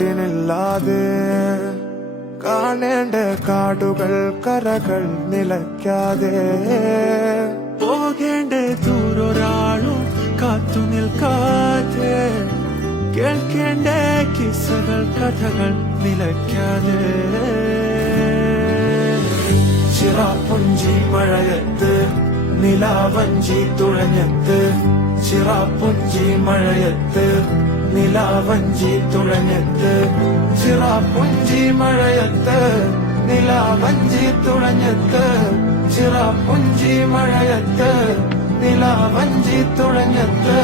കൂട്ടിനില്ലാതെ കാണേണ്ട കാടുകൾ കരകൾ നിലയ്ക്കാതെ പോകേണ്ട ദൂരൊരാളും കാത്തു നിൽക്കാതെ കേൾക്കേണ്ട കിസ്സകൾ കഥകൾ നിലയ്ക്കാതെ ചിറാപ്പുഞ്ചി മഴയത്ത് നിലാവഞ്ചി തുഴഞ്ഞത്ത് ചിറാപ്പുഞ്ചി മഴയത്ത് നിലാവഞ്ചി തുഴഞ്ഞത്ത് ചിറാപ്പുഞ്ചി മഴയത്ത് നിലാവഞ്ചി തുഴഞ്ഞത്ത് ചിറാപ്പുഞ്ചി മഴയത്ത് നിലാവഞ്ചി തുഴഞ്ഞത്ത്